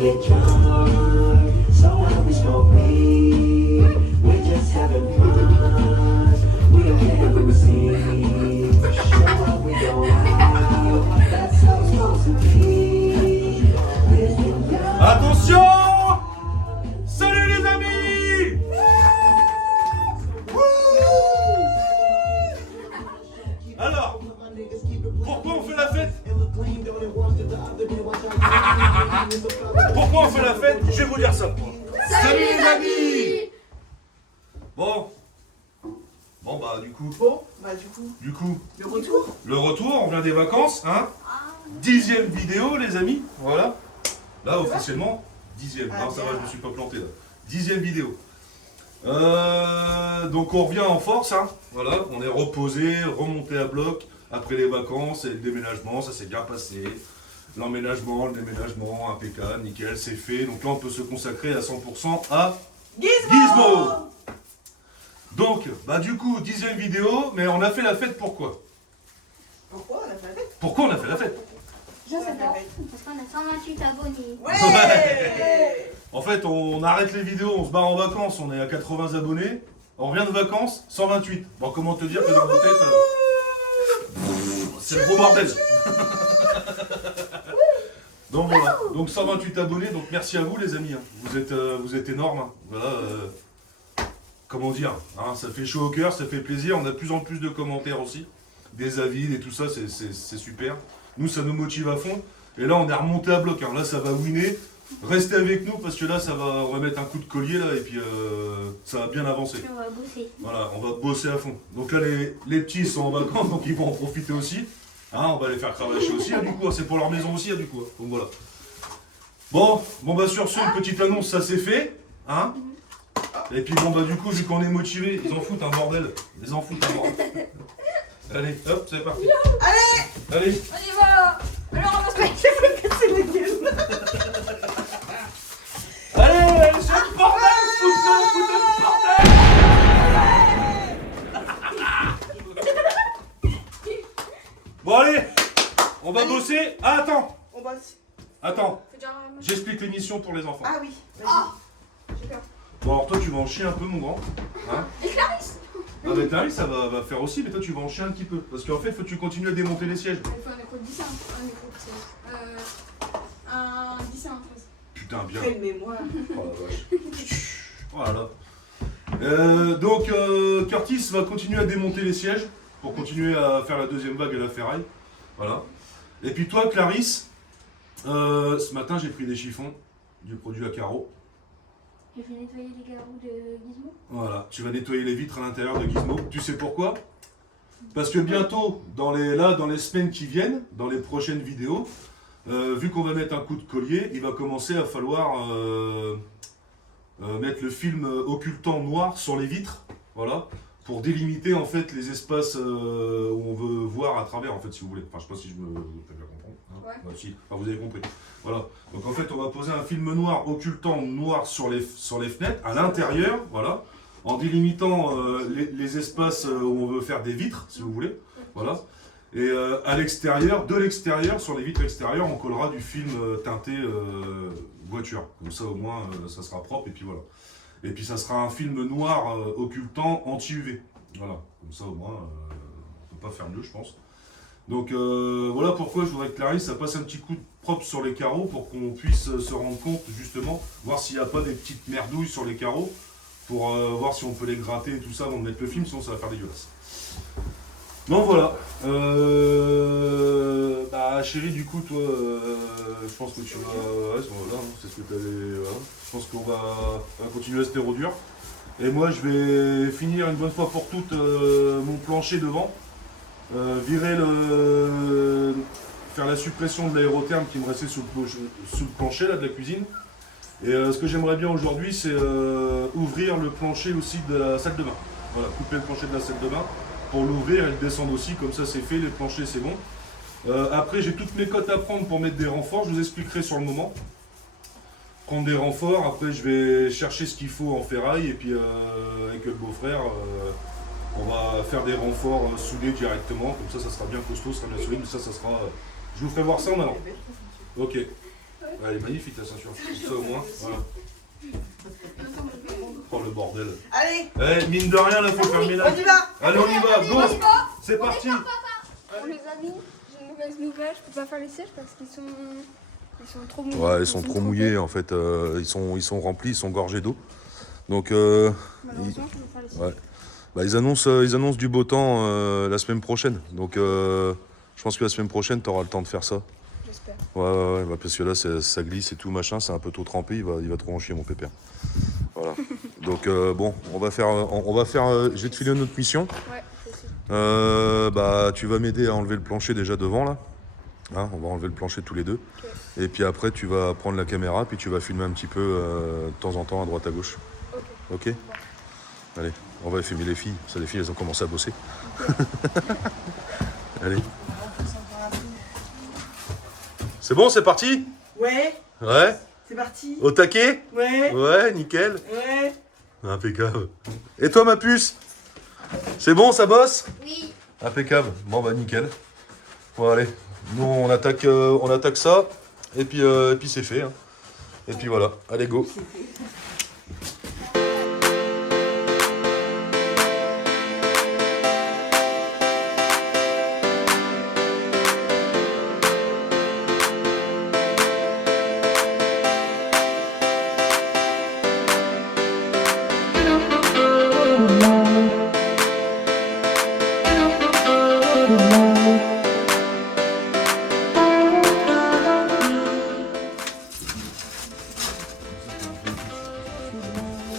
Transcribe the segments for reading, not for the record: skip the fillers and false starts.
get drunk, so how we smoke weed, we're just having fun. We don't never see, show up, we go out, that's how it's supposed to be. Living young. Attention! Salut les amis! Alors, pourquoi on fait la fête? Pourquoi on fait la fête? Je vais vous dire ça. Salut les amis! Bon, bah du coup, le retour, on vient des vacances, hein? 10e vidéo les amis, voilà. Là officiellement, 10e, non ça va, je me suis pas planté là. 10e vidéo. Donc on revient en force, hein. Voilà, on est reposé, remonté à bloc après les vacances et le déménagement, ça s'est bien passé. L'emménagement, le déménagement, impeccable, nickel, c'est fait. Donc là on peut se consacrer à 100% à Gizmo. Donc, bah du coup, 10e vidéo, mais on a fait la fête pourquoi? Pourquoi on a fait la fête? Pourquoi on a fait la fête? Je sais pas, parce qu'on a 128 abonnés. Ouais. En fait, on arrête les vidéos, on se barre en vacances, on est à 80 abonnés. On revient de vacances, 128. Bon, comment te dire que dans nos têtes, c'est le gros bordel. Donc voilà, donc 128 abonnés, donc merci à vous les amis. Vous êtes énormes. Hein. Voilà, comment dire, hein, ça fait chaud au cœur, ça fait plaisir. On a de plus en plus de commentaires aussi, des avis et tout ça, c'est super. Nous, ça nous motive à fond. Et là, on est remonté à bloc. Hein. Là, ça va winner. Restez avec nous parce que là, on va mettre un coup de collier là et puis ça va bien avancer. On va bosser. Voilà, on va bosser à fond. Donc là, les petits sont en vacances, donc ils vont en profiter aussi. Hein, on va les faire cravacher aussi, hein, du coup. C'est pour leur maison aussi, hein, du coup. Donc voilà. Bon, bah sur ce, une petite annonce, ça c'est fait. Hein. Et puis bon, bah du coup, vu qu'on est motivés, ils en foutent un bordel. Ils en foutent un bordel. Allez, hop, c'est parti. Allez. On y va. Alors on va se mettre. Allez, c'est le bordel, foutez le bordel. Bon allez, on va bosser. Ah, attends, On bosse. attends. J'explique l'émission pour les enfants. Ah oui, vas-y. J'ai peur. Bon alors toi tu vas en chier un peu mon grand. Hein? Et Clarisse. Ah mais Clarisse ça va faire aussi, mais toi tu vas en chier un petit peu. Parce qu'en fait faut que tu continues à démonter les sièges. Il faut un micro de 10 un micro de 16. Un 10 et un 13. Putain bien. Quelle mémoire. Oh la vache. Voilà. Donc Curtis va continuer à démonter les sièges pour continuer à faire la deuxième vague et la ferraille. Voilà. Et puis toi Clarisse, ce matin j'ai pris des chiffons, du produit à carreaux. J'ai fait nettoyer les garous de Gizmo. Voilà, tu vas nettoyer les vitres à l'intérieur de Gizmo. Tu sais pourquoi? Parce que bientôt, dans les semaines qui viennent, dans les prochaines vidéos, vu qu'on va mettre un coup de collier, il va commencer à falloir mettre le film occultant noir sur les vitres, voilà, pour délimiter en fait les espaces où on veut voir à travers, en fait, si vous voulez. Enfin, je sais pas si je me fais bien comprendre. Hein. Ouais. Bah, si. Enfin, vous avez compris. Voilà. Donc en fait, on va poser un film noir occultant noir sur les fenêtres, à l'intérieur, voilà, en délimitant les espaces où on veut faire des vitres, si vous voulez, voilà. Et à l'extérieur, de l'extérieur, sur les vitres extérieures, on collera du film teinté voiture. Comme ça, au moins, ça sera propre, et puis voilà. Et puis ça sera un film noir occultant anti-UV. Voilà. Comme ça, au moins, on ne peut pas faire mieux, je pense. Donc voilà pourquoi je voudrais que Clarisse ça passe un petit coup de propre sur les carreaux pour qu'on puisse se rendre compte justement, voir s'il n'y a pas des petites merdouilles sur les carreaux pour voir si on peut les gratter et tout ça avant de mettre le film, sinon ça va faire dégueulasse. Donc voilà. Bah chérie, du coup toi, je pense que tu vas... Ouais, voilà, hein, c'est ce que tu avais... Voilà. Je pense qu'on va continuer à se dur. Et moi je vais finir une bonne fois pour toutes mon plancher devant. Faire la suppression de l'aérotherme qui me restait sous le plancher là, de la cuisine. Et ce que j'aimerais bien aujourd'hui, c'est ouvrir le plancher aussi de la salle de bain. Voilà, couper le plancher de la salle de bain pour l'ouvrir et le descendre aussi, comme ça c'est fait, les planchers c'est bon. Après j'ai toutes mes cotes à prendre pour mettre des renforts, je vous expliquerai sur le moment. Prendre des renforts, après je vais chercher ce qu'il faut en ferraille et puis avec le beau-frère, on va faire des renforts soudés directement, comme ça ça sera bien costaud, ça sera bien solide, mais ça sera... je vous ferai voir ça en allant. Ok. Elle est magnifique ta ceinture. Ça au moins. Voilà. Oh le bordel. Allez, Eh, mine de rien, là, faut faire le ménage. on y va. Allez, on y va, go. C'est parti. Pour les amis, j'ai une mauvaise nouvelle, je peux pas faire les sièges parce qu'ils sont trop mouillés. Ouais, ils sont trop mouillés en fait. Ils sont remplis, ils sont gorgés d'eau. Donc, Malheureusement, je peux faire les sièges. ouais. Bah, ils annoncent du beau temps la semaine prochaine. Donc, je pense que la semaine prochaine, tu auras le temps de faire ça. J'espère. Ouais, bah, parce que là, ça glisse et tout, machin, c'est un peu trop trempé, il va trop en chier, mon pépère. Voilà. Donc, bon, on va faire, je vais te filer une autre mission. Ouais, c'est sûr. Bah, tu vas m'aider à enlever le plancher déjà devant, là. Hein, on va enlever le plancher tous les deux. Ok. Et puis après, tu vas prendre la caméra, puis tu vas filmer un petit peu de temps en temps, à droite, à gauche. Ok. Ok. Allez, on va filmer les filles. Ça, les filles, elles ont commencé à bosser. Allez. C'est bon, c'est parti? Ouais, Ouais. c'est parti. Au taquet? Ouais, Ouais, nickel. ouais. Impeccable. Et toi, ma puce? C'est bon, ça bosse? Oui. Impeccable. Bon, bah, nickel. Bon, allez. Nous, on attaque ça. Et puis c'est fait. Hein. Et puis voilà. Allez, go.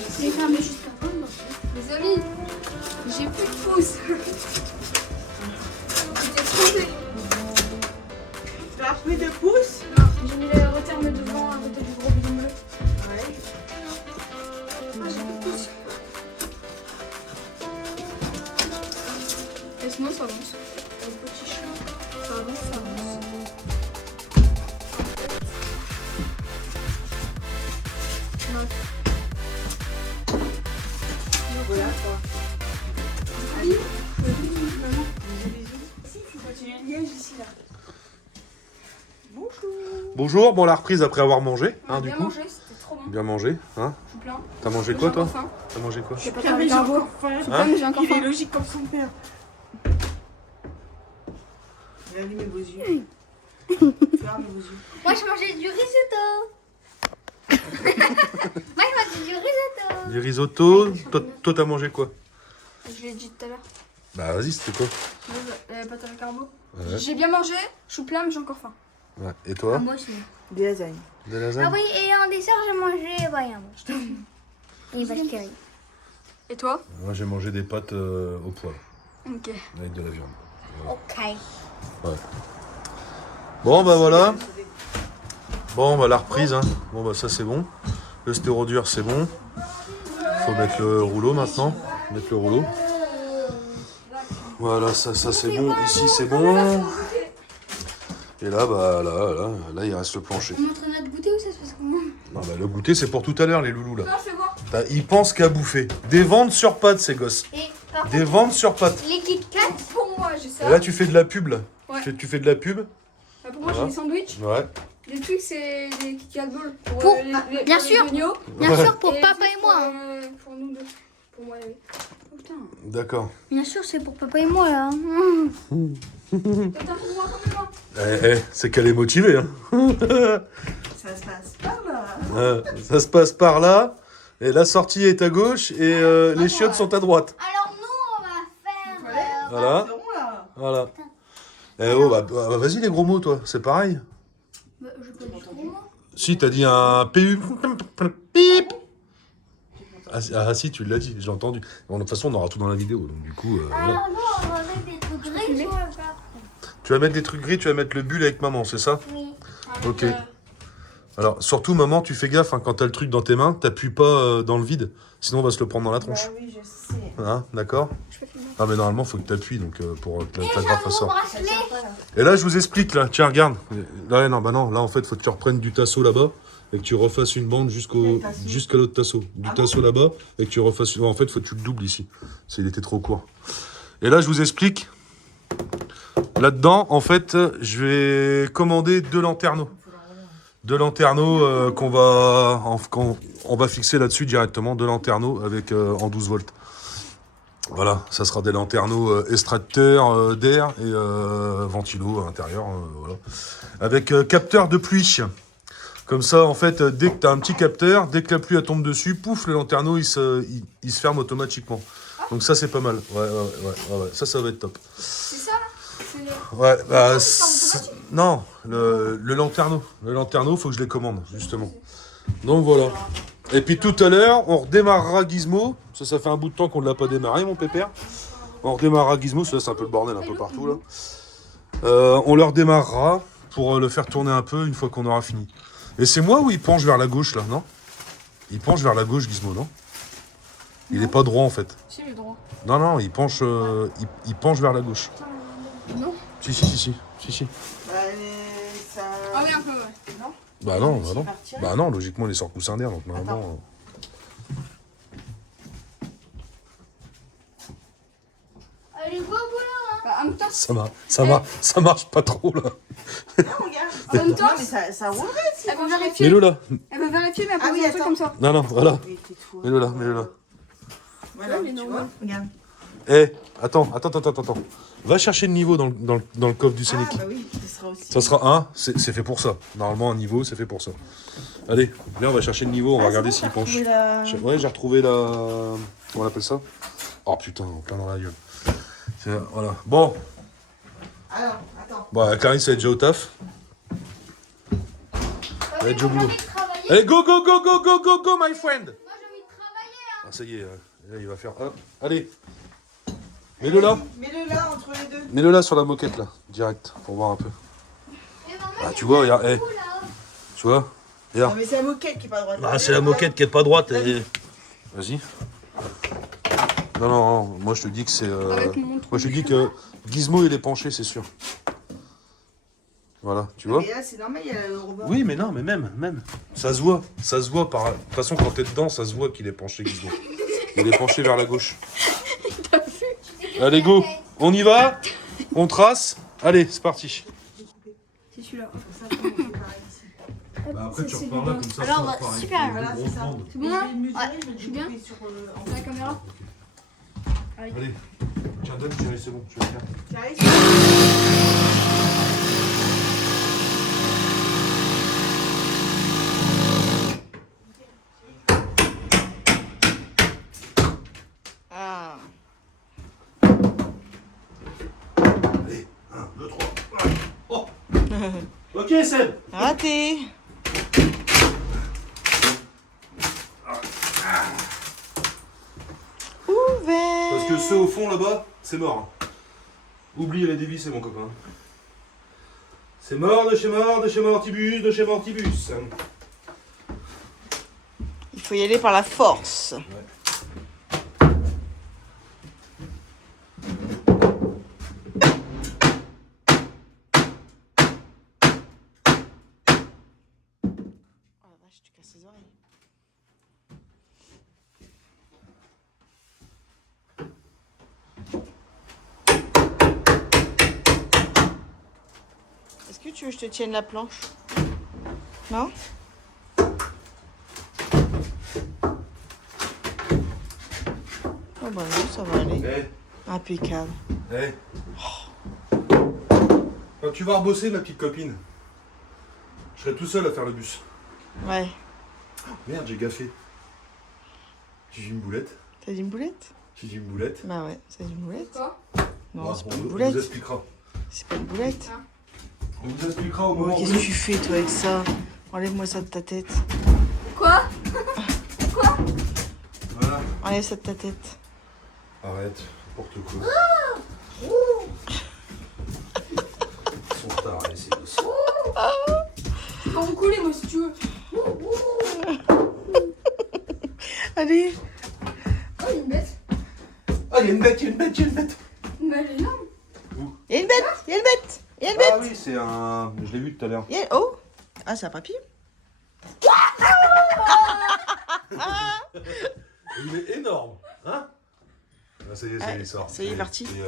C'est fermé jusqu'à quand? Les amis, j'ai plus de pouce. J'étais trompée. Tu as plus de pouces? Non, j'ai mis le reterme devant à côté du gros bidon bleu. Ouais. Ah, j'ai plus de pouce. Et sinon, ça avance. Le petit chat, ça avance, ça avance. Non. Voilà quoi. Oui, maman. Bisous, bisous. Si, tu continues le liège ici là. Bonjour. Bonjour. Bon, la reprise après avoir mangé, On a du bien coup. mangé, c'était trop bon. Bien mangé, hein. Je suis plein. T'as mangé J'ai quoi, toi? encore faim. T'as mangé quoi? J'ai pas Pierre, fait mais le j'ai carbo. encore faim. Je suis plein, mais j'ai encore Il est faim. logique comme son père. Regardez mes beaux yeux. Regarde mes beaux yeux. Moi, je mangeais du risotto. Moi, je mangeais du risotto. Du risotto. Toi, t'as mangé quoi? Je l'ai dit tout à l'heure. Bah, vas-y, c'était quoi? Pâte à la carbo. Ouais. J'ai bien mangé, je suis plein, mais j'ai encore faim. Ouais. Et toi? Moi aussi. Des lasagnes. Des lasagnes? Ah oui, et en dessert, j'ai mangé voyons. Et vache qui rit. Et toi? Moi, j'ai mangé des pâtes au poivre, Ok. avec de la viande. Ok. Bon, bah voilà. Bon, bah la reprise, hein. Bon, bah ça, c'est bon. Le stérodure, c'est bon. Faut mettre le rouleau maintenant. Mettre le rouleau. Voilà, ça c'est bon. Ici, c'est bon. Et là, bah là, il reste le plancher. On montre notre goûter ou ça se passe comment? Non, bah, le goûter, c'est pour tout à l'heure, les loulous, là. Non, je vais voir. Ils pensent qu'à bouffer. Des ventes sur pattes, ces gosses. Et par Des contre, ventes sur pattes. les Kit Kat, Pour moi, j'ai ça. Et là, tu fais de la pub, là. Ouais. Tu fais de la pub. Pour moi, j'ai Voilà. des sandwichs. Ouais. Les trucs, c'est des Kit Kat Balls. Pour- bien pour sûr. les oignons. bien sûr, pour Et les papa trucs et moi. pour, hein. Pour nous deux. Pour moi, oui. Oh putain. D'accord. Bien sûr, c'est pour papa et moi là. T'as pour moi combien? C'est qu'elle est motivée, hein. Ça se passe par là. Ça se passe par là. Et la sortie est à gauche et les chiottes sont à droite. Alors nous, on va faire. Voilà. C'est bon là. Voilà. Eh oh, bah, vas-y les gros mots, toi. C'est pareil. Je peux dire trop moi. Si, t'as dit un PU. Pip. Ah si, tu l'as dit, j'ai entendu. Bon, de toute façon, on aura tout dans la vidéo. Donc du coup, voilà. Alors nous, on va mettre des trucs gris sur le plat. Tu vas mettre des trucs gris, tu vas mettre le bulle avec maman, c'est ça? Oui. Ok. Alors, surtout, maman, tu fais gaffe, hein, quand t'as le truc dans tes mains, t'appuies pas dans le vide. Sinon, on va se le prendre dans la tronche. Bah oui, je sais. Hein, d'accord? Ah, mais normalement, faut que t'appuies donc, pour que ta graffe Mon sorte. bracelet. Et là, je vous explique, là. Tiens, regarde. Là, non, bah non. Là, en fait, faut que tu reprennes du tasso là-bas et que tu refasses une bande jusqu'à l'autre tasso. Du tasso là-bas et que tu refasses... En fait, faut que tu le doubles ici. Il était trop court. Et là, je vous explique. Là-dedans, en fait, je vais commander 2 lanterneaux. Deux lanterneaux qu'on va fixer là-dessus directement. Deux lanterneaux avec en 12 volts. Voilà, ça sera des lanterneaux extracteurs d'air et ventilo à l'intérieur. Voilà. Avec capteur de pluie. Comme ça, en fait, dès que tu as un petit capteur, dès que la pluie elle tombe dessus, pouf, le lanterneau il se ferme automatiquement. Donc ça, c'est pas mal. Ouais. Ça va être top. C'est ça là? C'est le... Ouais, bah, c'est automatique? non, le lanterneau. Le lanterneau, faut que je les commande, justement. Donc voilà. Et puis tout à l'heure, on redémarrera Gizmo. Ça fait un bout de temps qu'on ne l'a pas démarré, mon pépère. On redémarrera Gizmo, ça c'est un peu le bordel un peu partout là. On le redémarrera pour le faire tourner un peu une fois qu'on aura fini. Et c'est moi ou il penche vers la gauche là, non? Il penche vers la gauche, Gizmo, non? Il est pas droit en fait. Si, il est droit. Non, il penche vers la gauche. Non? Si. Bah, ça... Ah oui, un peu, ouais. Non. Bah non. Il partirait. Bah non, logiquement il est sur coussin d'air, donc normalement... Allez, go, voilà. Bah, en même temps, Ça marche pas trop là. Non, regarde. En même temps, Non, mais ça roulerait si. elle va vérifier. Mets-le là. Elle va vérifier, mais elle Ah pose oui, un truc attends. comme ça. Non, voilà. Oui, t'es fou. Mets-le là. Voilà, Ouais, il est tu normal. vois. Regarde. Eh, attends. Va chercher le niveau dans le coffre du Ah, Scénic. bah oui, ce sera aussi. Ça sera 1, c'est fait pour ça. Normalement, un niveau, c'est fait pour ça. Allez, là, on va chercher le niveau, on va regarder s'il penche. Ouais, j'ai retrouvé la... Comment on appelle ça? Oh putain, en plein dans la gueule. Voilà. Bon, Alors, attends. bah, Clarisse, elle est déjà au taf. Elle est déjà au boulot. J'ai envie de travailler. Allez, go, my friend! Moi, j'ai envie de travailler. Ah, ça y est, là, il va faire... Hop, allez. Mets-le là. Mets-le là, entre les deux. Mets-le là sur la moquette, là, direct, pour voir un peu. Mais maman, Ah, tu vois, regarde, où, là? tu vois? Non, mais c'est la moquette qui est pas droite. Ah, c'est la moquette qui est pas droite. Vas-y. Non, moi je te dis que c'est... Avec mon Moi je te dis que Gizmo il est penché, c'est sûr. Voilà, tu vois? Mais là, c'est normal, il y a le rebord. Oui, mais non, mais même. Ça se voit par... De toute façon, quand t'es dedans, ça se voit qu'il est penché, Gizmo. Il est penché vers la gauche. Allez, go. On y va. On trace. Allez, c'est parti. C'est celui-là. Ça, on fait pareil ici. Bah après, tu repars là, comme ça. Alors, bah, super. Voilà, c'est ça. C'est bon là? Je vais le mesurer, Ouais, je vais le je suis bien. découper sur en La caméra? Allez. Tiens, donne, c'est bon, tu vas le faire. Clarisse. Ah. Allez, 1, 2, 3. Oh. Ok, Seb. Raté. Ouvert. Parce que ceux au fond là-bas, c'est mort. Oublie les dévissés, mon copain. C'est mort de chez Mortibus, Il faut y aller par la force. Oh la vache, tu casses les oreilles. Est-ce que tu veux que je te tienne la planche? Non? Oh bah non, ça va aller. Impeccable. Quand tu vas rebosser, ma petite copine, je serai tout seul à faire le bus. Ouais. Merde, j'ai gaffé. J'ai une boulette. T'as dit une boulette? J'ai une boulette. Bah ouais, c'est une boulette. Quoi? Non, Bon, c'est pas on une vous boulette. expliquera. C'est pas une boulette. On vous expliquera au Oh, moment qu'est-ce que tu fais toi avec ça? Enlève-moi ça de ta tête. Quoi? Voilà. Enlève ça de ta tête. Arrête, n'importe quoi. Ils sont tarés, ces gosses. Quand vous coulez, moi, si tu veux. Allez. Oh, il y a une bête. Ah, il y a une bête. Mais elle est énorme. Il y a une bête. Ah oui, c'est un... Je l'ai vu tout à l'heure. Oh. Ah, c'est un papy. Il est énorme, hein? Ah, ça y est, il sort. Ça y est, il est parti. Et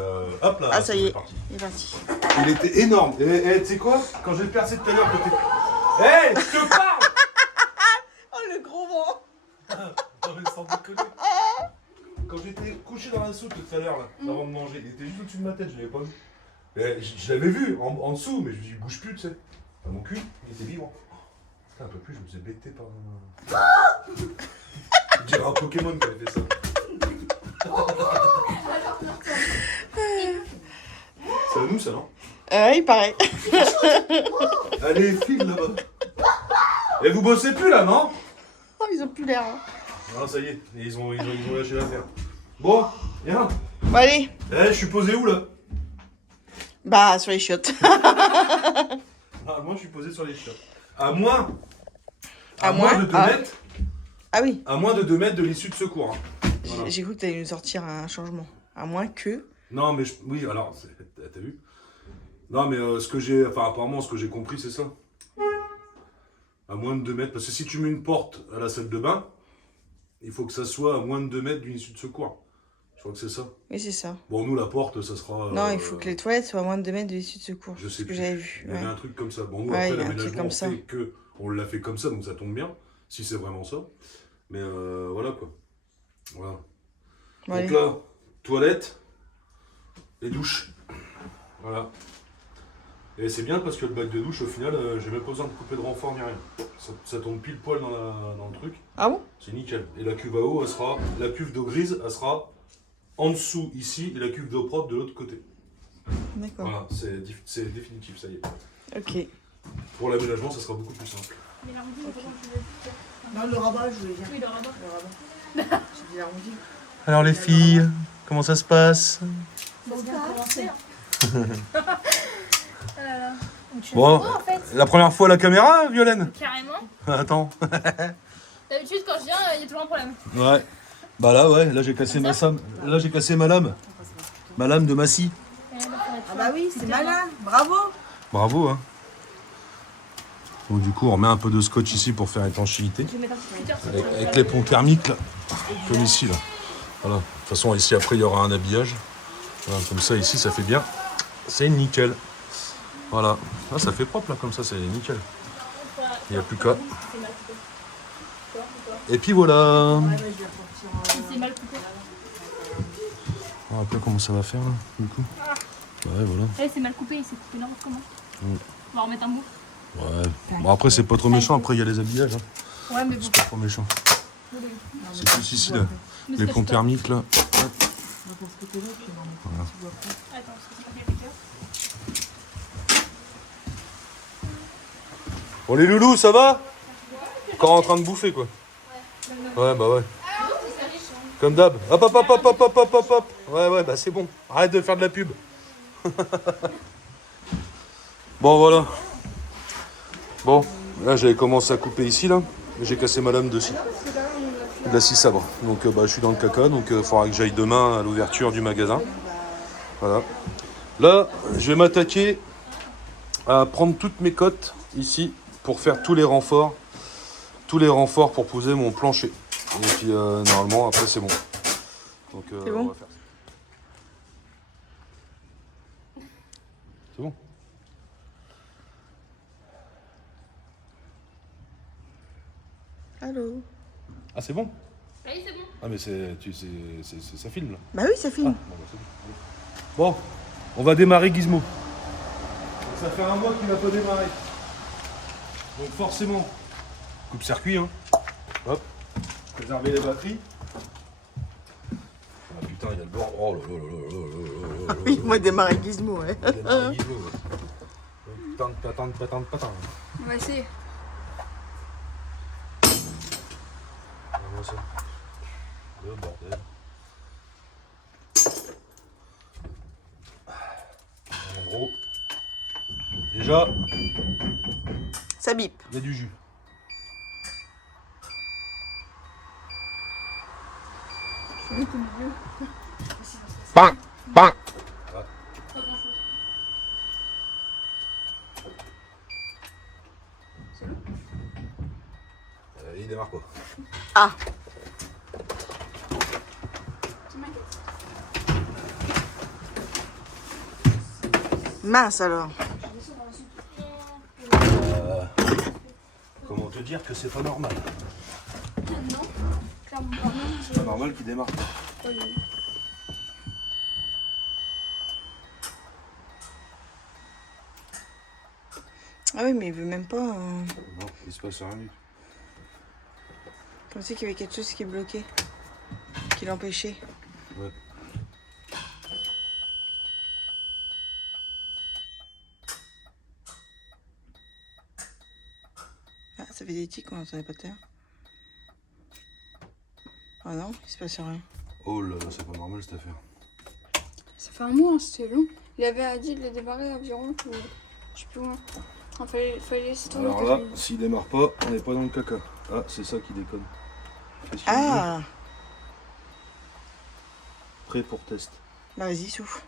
hop là, Ah, ça y est. parti. Il est parti. Il était énorme. Et tu sais quoi? Quand j'ai percé tout à l'heure côté... Hé, je te parle. Oh, le gros vent. Non mais sans déconner. Quand j'étais couché dans la soupe tout à l'heure, là, avant de manger, il était juste au-dessus de ma tête, je l'avais pas vu. Je l'avais vu en dessous, mais je me dis, il bouge plus, tu sais. Dans mon cul, il était vivant. Putain, un peu plus, je me faisais bêter par un... Je dirais un Pokémon qui avait fait ça. C'est à nous, ça, non? Il paraît. Allez, file là-bas. Et vous bossez plus, là, non? Oh, ils ont plus l'air. Hein. Non, ça y est, ils ont lâché l'affaire. Bon, viens. Bon, allez. Eh, je suis posé où, là? Bah, sur les chiottes. Moi, je suis posé sur les chiottes. À moins de 2 ah. mètres. Ah oui. À moins de 2 mètres de l'issue de secours. Hein. Voilà. J'ai cru que t'allais nous sortir un changement. À moins que... Non, mais oui, alors, t'as vu? Non, mais apparemment, ce que j'ai compris, c'est ça. À moins de 2 mètres. Parce que si tu mets une porte à la salle de bain, il faut que ça soit à moins de 2 mètres d'une issue de secours. Je crois que c'est ça. Oui, c'est ça. Bon, nous, la porte, ça sera... Non, il faut que les toilettes soient à moins de 2 mètres de l'issue de secours. Je sais ce que plus. j'avais vu. Il y avait Ouais. un truc comme ça. Bon, nous, Ouais, après, il y a un truc l'aménagement comme ça. fait que... On l'a fait comme ça, donc ça tombe bien. Si c'est vraiment ça. Mais voilà, quoi. Voilà. Bon, Donc allez. là, toilette et douche. Voilà. Et c'est bien parce que le bac de douche, au final, j'ai même pas besoin de couper de renfort ni rien. Ça tombe pile poil dans le truc. Ah bon? C'est nickel. Et la cuve à eau, la cuve d'eau grise, elle sera en dessous ici et la cuve d'eau propre de l'autre côté. D'accord. Voilà, c'est définitif, ça y est. Ok. Pour l'aménagement, ça sera beaucoup plus simple. Mais l'arrondi, comment tu veux? Non, le rabat, je voulais dire. Oui, le rabat. Le rabat. J'ai dit l'arrondi. Alors les filles, comment ça se passe? Ça se bien commencer. Bon, la première fois à la caméra, Violaine? Carrément. Attends. D'habitude, quand je viens, il y a toujours un problème. Ouais. Bah là j'ai cassé Là j'ai cassé ma lame. Ma lame de Massy. Ah bah oui, c'est malin. Bravo. Bravo hein. Donc du coup on remet un peu de scotch ici pour faire étanchéité. Je vais mettre un petit cutter. Avec les ponts thermiques là. Comme ici là. Voilà. De toute façon ici après il y aura un habillage. Voilà, comme ça ici ça fait bien. C'est nickel. Voilà. Là ça fait propre là comme ça, c'est nickel. Il n'y a plus qu'à. Et puis voilà. C'est mal coupé. On va voir comment ça va faire là, du coup. Ouais, voilà. Eh, c'est mal coupé, c'est coupé n'importe comment. On va remettre un bout. Ouais. Bon, après, c'est pas trop méchant. Après, il y a les habillages. Hein. Ouais, mais bon. C'est pas trop méchant. C'est plus ici, là. Mais Les c'est ponts pas- thermiques, là. Attends, c'est pas quel cutter. Bon, les loulous, ça va? Encore en train de bouffer, quoi. Ouais, bah ouais. Comme d'hab. Hop, hop, hop, hop, hop, hop, hop, hop, hop. Ouais, bah c'est bon. Arrête de faire de la pub. Bon, voilà. Bon, là, j'avais commencé à couper ici, là. Mais j'ai cassé ma lame dessus. De la scie sabre. Donc, bah, je suis dans le caca. Donc, il faudra que j'aille demain à l'ouverture du magasin. Voilà. Là, je vais m'attaquer à prendre toutes mes cotes ici pour faire tous les renforts. Tous les renforts pour poser mon plancher. Et puis, normalement, après, c'est bon. Donc, C'est bon on va faire ça. C'est bon. Allô. Ah, c'est bon? Oui, c'est bon. Ah, mais ça filme, là. Bah oui, ça filme. Bon, bah, c'est bon. Bon, on va démarrer Gizmo. Donc, ça fait un mois qu'il n'a pas démarré. Donc forcément, coupe-circuit, hein. Hop, préserver les batteries. Ah putain, il y a le bord. Oh là là là là là là là. Oui, moi démarrer Gizmo, ouais. On va démarrer Gizmo, ouais. Patin. On va essayer. Voilà ça. Le bordel. En gros, déjà, Ça bip. il y a du jus. Il démarre pas. Ah. Mince alors. dire que c'est pas normal. Non, clairement pas. C'est pas normal qu'il démarre. Ah oui, mais il veut même pas. Non, il se passe rien du tout. Comme si qu'il y avait quelque chose qui bloquait, qui l'empêchait. Ouais. Ah, ça fait des tics qu'on n'entendait pas tout à l'heure. Ah non, il se passe rien. Oh là là, c'est pas normal cette affaire. Ça fait un mois, c'était long. Il avait dit de le démarrer environ, je sais plus moi. Enfin, fallait laisser tourner. Alors là, s'il démarre pas, on n'est pas dans le caca. Ah, c'est ça qui déconne. Qu'est-ce qu'il Ah, dit ? Prêt pour test. bah vas-y, souffle.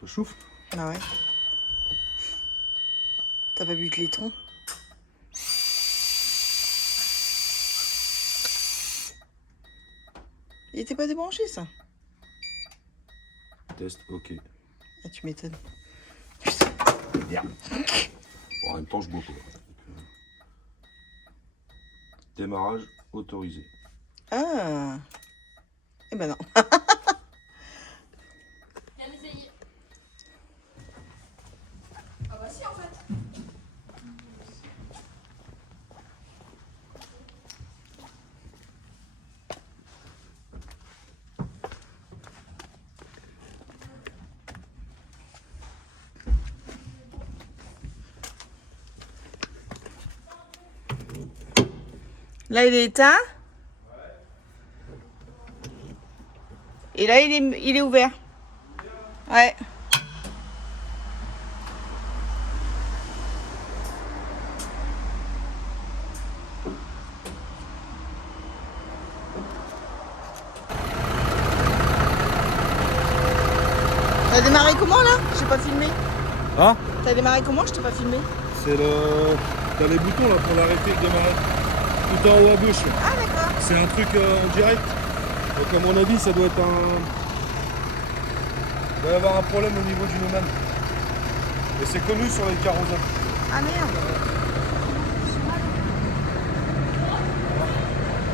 Ça chauffe ? Bah ouais. T'as pas bu de laiton? Il était pas débranché, ça? Test, ok. Ah, tu m'étonnes. Merde. Bon, en même temps, je bois pas. Démarrage autorisé. Ah. Eh ben non. Viens essayer. Ah bah si en fait. Là, il est éteint. Et là, il est ouvert. Ouais. T'as démarré comment là? Je t'ai pas filmé. Ah, T'as démarré comment? Je t'ai pas filmé. c'est le... T'as les boutons là pour l'arrêter de démarrer. Tout en haut à gauche. Ah d'accord. C'est un truc en direct. Donc à mon avis, ça doit être un... Il doit y avoir un problème au niveau du pneumatique. Et c'est connu sur les carrosseurs. Ah merde.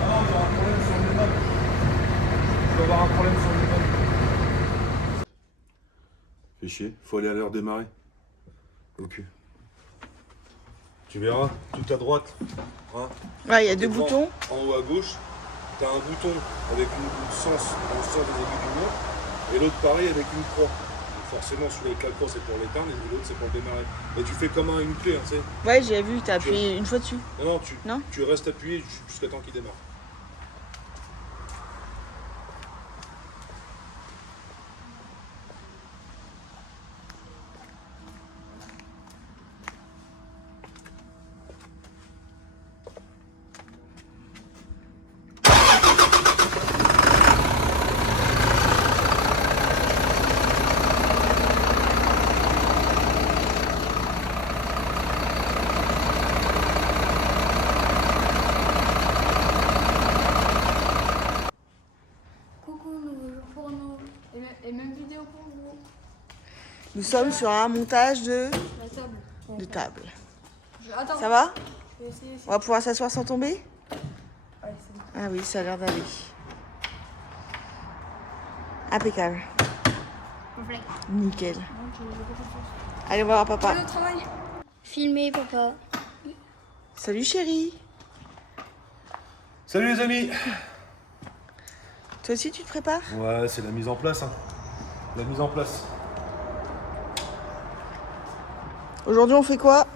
Ah non, il y aura un problème sur le pneumatique. Il doit y avoir un problème sur le pneumatique. Fais chier, faut aller à l'heure démarrer. Ok. Tu verras, tout à droite. Hein, Ouais, il y a deux devant, boutons. En haut à gauche, tu as un bouton avec une sens dans le sens des aiguilles du mur, et l'autre pareil avec une croix. Donc forcément, celui avec la croix c'est pour l'éteindre et l'autre c'est pour le démarrer. Mais tu fais comme une clé, hein, tu sais. Ouais, j'ai vu, t'as appuyé une fois dessus. Non, Non. tu restes appuyé jusqu'à temps qu'il démarre. Coucou, nouveau jour pour nous. Et même vidéo pour vous. Nous sommes sur un montage de La table. table. Attends. Ça va? Je vais essayer aussi. On va pouvoir s'asseoir sans tomber? Ouais, c'est bon. Ah oui, ça a l'air d'aller. Impeccable. Nickel. Allez, on va voir papa. Le travail. Filmer, papa. Salut chérie. Salut les amis. Toi aussi, tu te prépares? Ouais, c'est la mise en place. Hein. La mise en place. Aujourd'hui, on fait quoi?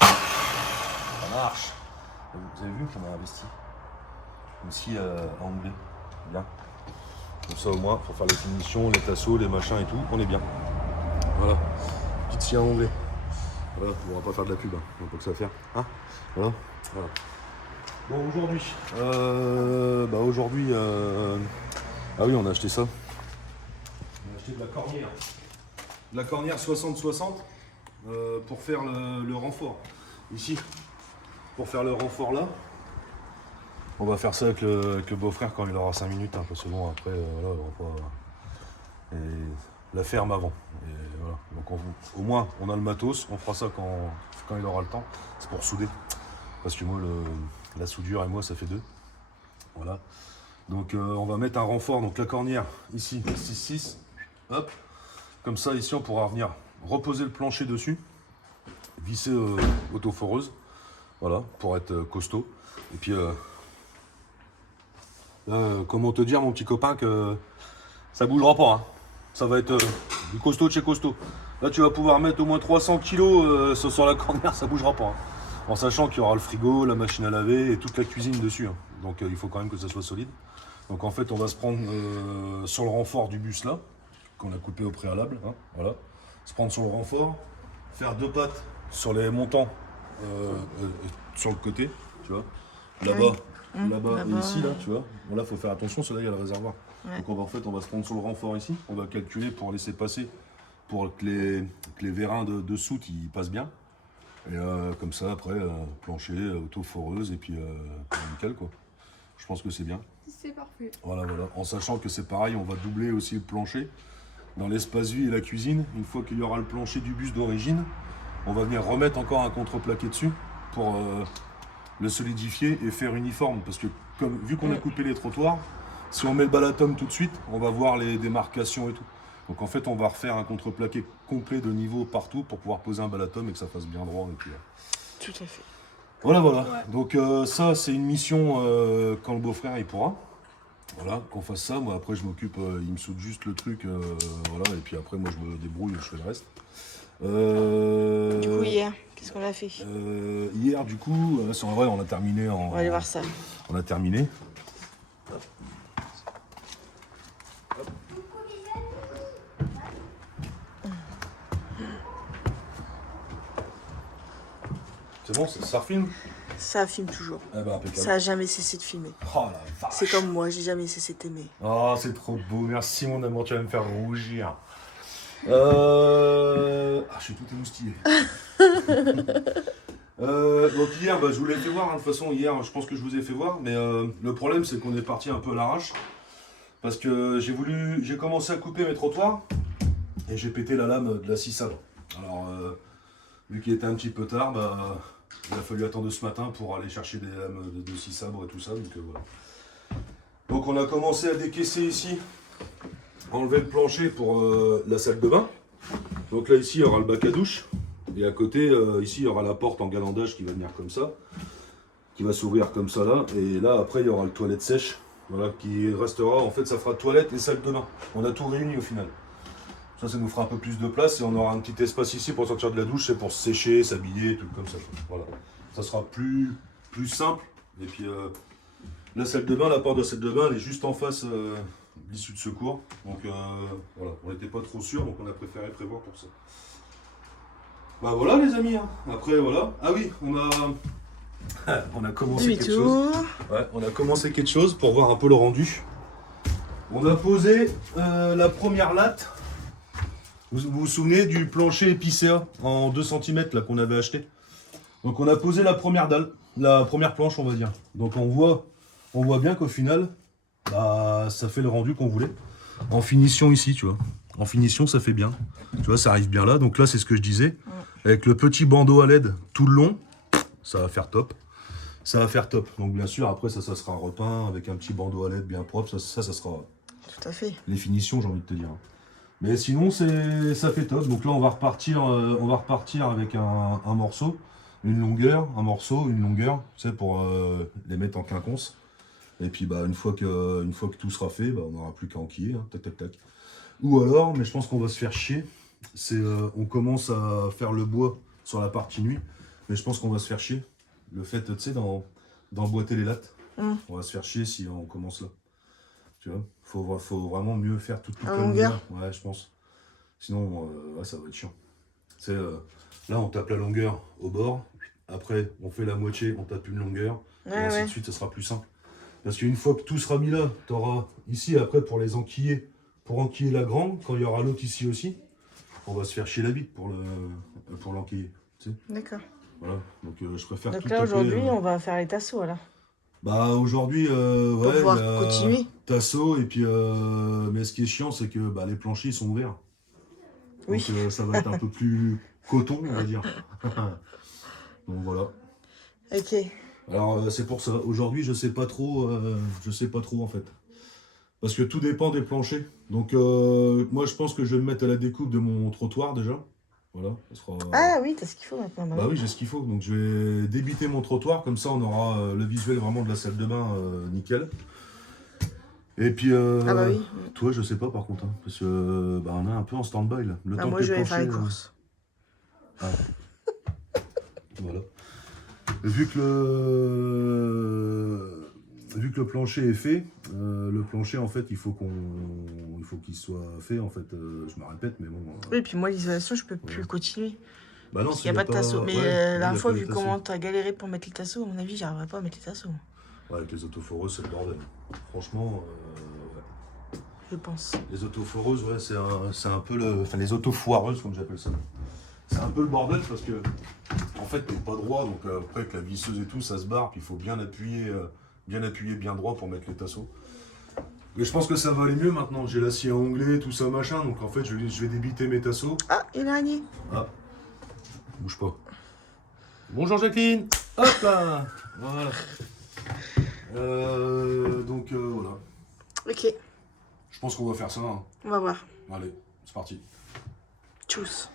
Ça marche. Vous avez vu qu'on a investi aussi en anglais. Bien. Comme ça au moins, pour faire les finitions, les tasseaux, les machins et tout, on est bien. Voilà. Petite scie en anglais. Voilà, on va pas faire de la pub, hein. On n'a pas que ça à faire. Hein, voilà. Voilà. Bon, aujourd'hui. Ah oui, on a acheté ça. On a acheté de la cornière. De la cornière 60-60 pour faire le renfort. Ici. Pour faire le renfort là. On va faire ça avec le beau-frère quand il aura 5 minutes, hein, parce que bon après voilà, on va pas. Et la ferme avant. Et voilà. Donc au moins on a le matos, on fera ça quand il aura le temps. C'est pour souder. Parce que moi la soudure et moi ça fait 2. Voilà. Donc on va mettre un renfort, donc la cornière ici, 6-6. Hop. Comme ça ici on pourra venir reposer le plancher dessus. Visser autoforeuse. Voilà, pour être costaud. Et puis comment te dire mon petit copain que ça bougera pas. Hein. Ça va être du costaud de chez costaud. Là tu vas pouvoir mettre au moins 300 kg sur la cornière, ça bougera pas. Hein. En sachant qu'il y aura le frigo, la machine à laver et toute la cuisine dessus. Hein. Donc il faut quand même que ça soit solide. Donc en fait on va se prendre sur le renfort du bus là, qu'on a coupé au préalable. Hein. Voilà. Se prendre sur le renfort, faire 2 pattes sur les montants sur le côté, tu vois. Là-bas. Là-bas et ici, là, tu vois. Bon, là, il faut faire attention, celui-là, il y a le réservoir. Ouais. Donc, en fait, on va se prendre sur le renfort ici. On va calculer pour laisser passer, pour que les vérins de soute, ils passent bien. Et comme ça, après, plancher, auto-foreuse, et puis nickel, quoi. Je pense que c'est bien. C'est parfait. Voilà. En sachant que c'est pareil, on va doubler aussi le plancher. Dans l'espace vie et la cuisine, une fois qu'il y aura le plancher du bus d'origine, on va venir remettre encore un contreplaqué dessus pour le solidifier et faire uniforme. Parce que vu qu'on a coupé les trottoirs, si on met le balatum tout de suite, on va voir les démarcations et tout. Donc en fait, on va refaire un contreplaqué complet de niveau partout pour pouvoir poser un balatum et que ça fasse bien droit. Et puis, Tout à fait. Voilà. Ouais. Donc ça, c'est une mission quand le beau-frère il pourra. Voilà, qu'on fasse ça. Moi, après, je m'occupe, il me soude juste le truc. Voilà, et puis après, moi, je me débrouille, je fais le reste. Du coup, hier, qu'est-ce qu'on a fait? Hier, du coup, c'est en vrai, on a terminé en... On va aller voir ça. On a terminé. C'est bon, ça refilme? Ça filme toujours. Eh ben, impeccable. Ça a jamais cessé de filmer. Oh la vache. C'est comme moi, j'ai jamais cessé de t'aimer. Oh, c'est trop beau. Merci, mon amour, tu vas me faire rougir. Ah, je suis tout émoustillé. Donc hier, je vous l'ai fait voir. Hein. De toute façon, hier, je pense que je vous ai fait voir. Mais le problème, c'est qu'on est parti un peu à l'arrache. Parce que j'ai commencé à couper mes trottoirs. Et j'ai pété la lame de la scie sabre. Alors, vu qu'il était un petit peu tard, il a fallu attendre ce matin pour aller chercher des lames de scie sabre et tout ça. Donc voilà. Donc on a commencé à décaisser ici. Enlever le plancher pour la salle de bain. Donc là ici il y aura le bac à douche. Et à côté ici il y aura la porte en galandage qui va venir comme ça. Qui va s'ouvrir comme ça là. Et là après il y aura le toilette sèche. Voilà, qui restera, en fait ça fera toilette et salle de bain. On a tout réuni au final. Ça nous fera un peu plus de place et on aura un petit espace ici pour sortir de la douche. C'est pour se sécher, s'habiller, tout comme ça. Voilà. Ça sera plus simple. Et puis la salle de bain, la porte de la salle de bain elle est juste en face l'issue de secours. Donc voilà, on n'était pas trop sûr, donc on a préféré prévoir pour ça. Voilà les amis. Hein. Après voilà. Ah oui, on a commencé quelque chose. Ouais, on a commencé quelque chose pour voir un peu le rendu. On a posé la première latte. Vous vous souvenez du plancher épicéa en 2 cm là qu'on avait acheté. Donc on a posé la première dalle, la première planche on va dire. Donc on voit bien qu'au final, ça fait le rendu qu'on voulait. En finition ici, tu vois. En finition, ça fait bien. Tu vois, ça arrive bien là. Donc là, c'est ce que je disais. Avec le petit bandeau à LED tout le long, ça va faire top. Ça va faire top. Donc bien sûr, après ça sera repeint avec un petit bandeau à LED bien propre. Ça sera... Tout à fait. Les finitions, j'ai envie de te dire. Mais sinon, ça fait top. Donc là, on va repartir avec un morceau, une longueur, un morceau, une longueur, tu sais, pour les mettre en quinconce. Et puis, une fois que tout sera fait, on n'aura plus qu'à enquiller, hein, tac, tac, tac. Ou alors, mais je pense qu'on va se faire chier, on commence à faire le bois sur la partie nuit, mais je pense qu'on va se faire chier. Le fait, tu sais, d'emboîter les lattes, on va se faire chier si on commence là. Tu vois, faut vraiment mieux faire toute la longueur. Ouais, je pense. Sinon, ça va être chiant. Là, on tape la longueur au bord. Après, on fait la moitié, on tape une longueur. Et ainsi de suite, ça sera plus simple. Parce qu'une fois que tout sera mis là, tu auras ici, après, pour les enquiller, pour enquiller la grande, quand il y aura l'autre ici aussi, on va se faire chier la bite pour l'enquiller. Tu sais. D'accord. Voilà, donc je préfère donc tout là, taper, aujourd'hui, on va faire les tasseaux, alors. Aujourd'hui, pour pouvoir continuer. Tasso, et puis, mais ce qui est chiant, c'est que les planchers ils sont ouverts. Oui. Donc ça va être un peu plus coton, on va dire. Donc voilà. Ok. Alors c'est pour ça. Aujourd'hui, je sais pas trop en fait. Parce que tout dépend des planchers. Donc moi, je pense que je vais me mettre à la découpe de mon trottoir déjà. Voilà. Ça sera... Ah oui, t'as ce qu'il faut maintenant. Bah oui, j'ai ce qu'il faut. Donc je vais débiter mon trottoir, comme ça on aura le visuel vraiment de la salle de bain nickel. Et puis Ah bah oui. toi, je sais pas par contre, hein, parce que bah, on est un peu en stand-by là. Le Bah, temps moi, que je vais aller faire les plancher, courses. voilà. Vu que le plancher est fait, le plancher en fait il faut qu'il soit fait en fait. Je me répète, mais bon. Oui, puis moi, l'isolation, je peux plus Ouais. continuer. Bah non, Parce qu'il n'y a pas de tasseau. Mais ouais, la il y a dernière fois, pas de vu tasseau. comment t'as galéré pour mettre les tasseaux, à mon avis, j'arriverai pas à mettre les tasseaux. Ouais, avec les autoforeuses, c'est le bordel. Franchement, ouais. Je pense. Les autoforeuses, ouais, c'est un peu le. Enfin, les autofoireuses, comme j'appelle ça. C'est un peu le bordel parce que, en fait, t'es pas droit, donc après, avec la visseuse et tout, ça se barre, puis il faut bien appuyer, bien droit pour mettre les tasseaux. Mais je pense que ça va aller mieux maintenant. J'ai l'acier à onglet, tout ça, machin, donc en fait, je vais débiter mes tasseaux. Ah, une araignée. Ah, bouge pas. Bonjour Jacqueline. Hop là. Voilà. Donc voilà. Ok, Je pense qu'on va faire ça. Hein. on va voir. Allez, c'est parti. Tchuss.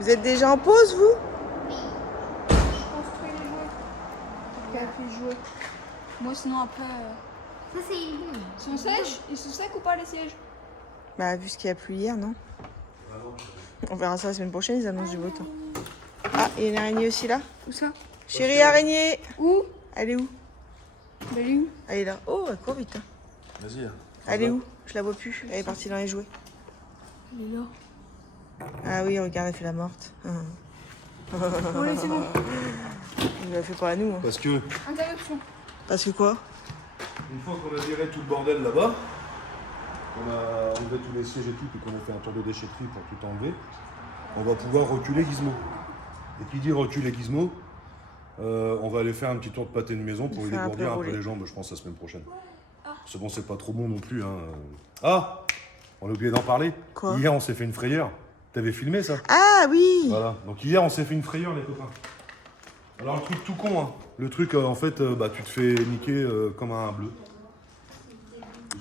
Vous êtes déjà en pause, vous? Construis les jouets. Pour qu'elle puisse jouer. Moi, sinon, après. Ça, c'est une lune. Ils sont sèches? Ils sont secs ou pas les sièges? Bah, vu ce qu'il y a plu hier, non? On verra ça la semaine prochaine, ils annoncent du beau temps. Ah, il y a une araignée aussi là. Où ça? Chérie araignée. Où? Elle est où? Elle est où? Elle est là. Oh, elle court vite. Hein. Vas-y. Elle est où? Je la vois plus. Elle est partie dans les jouets. Elle est là. Ah oui, regarde, elle fait la morte. Bon, allez, c'est bon. Il ne la fait pas à nous. Hein. Parce que Interruption. Parce que quoi? une fois qu'on a viré tout le bordel là-bas, qu'on a enlevé tous les sièges et tout, et qu'on a fait un tour de déchetterie pour tout enlever, on va pouvoir reculer Gizmo. Et qui dit reculer Gizmo, on va aller faire un petit tour de pâté de maison pour lui Faire un peu dégourdir un peu rouler. les jambes, je pense, la semaine prochaine. C'est bon, c'est pas trop bon non plus. Hein. Ah, on a oublié d'en parler. Quoi? Hier, on s'est fait une frayeur. T'avais filmé ça? Ah oui. Voilà. Donc hier, on s'est fait une frayeur, les copains. Alors, le truc tout con, hein. Le truc, en fait, bah, tu te fais niquer comme un bleu.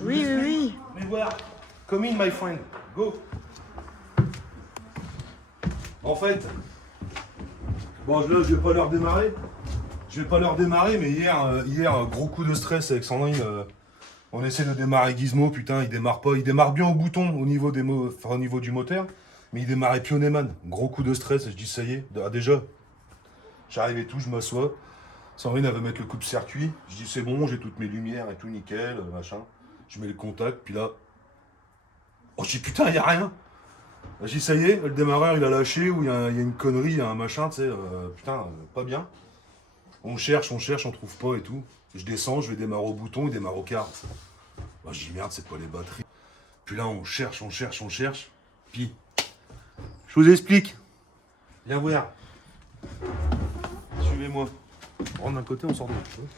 Oui, oui, oui. Mais voilà. Come in, my friend. Go. En fait, bon, là, je vais pas leur démarrer. Mais hier, gros coup de stress avec Sandrine. On essaie de démarrer Gizmo, putain, il démarre pas. Il démarre bien au bouton au niveau, au niveau du moteur, mais il démarrait plus au Neyman. Gros coup de stress, je dis ça y est. Ah, déjà, j'arrive et tout, je m'assois. Sandrine, elle va mettre le coupe-circuit. Je dis c'est bon, j'ai toutes mes lumières et tout, nickel, machin. Je mets le contact, puis là. Oh, je dis putain, y a rien. Je dis ça y est, le démarreur il a lâché, ou il y a une connerie, il y a un machin, tu sais, putain, pas bien. On cherche, on trouve pas et tout. Je descends, je vais démarrer au bouton, il démarre au quart. Bah, je dis merde, c'est pas les batteries. Puis là, on cherche. Puis, je vous explique. Viens voir. Suivez-moi. On rentre d'un côté, on sort de l'autre.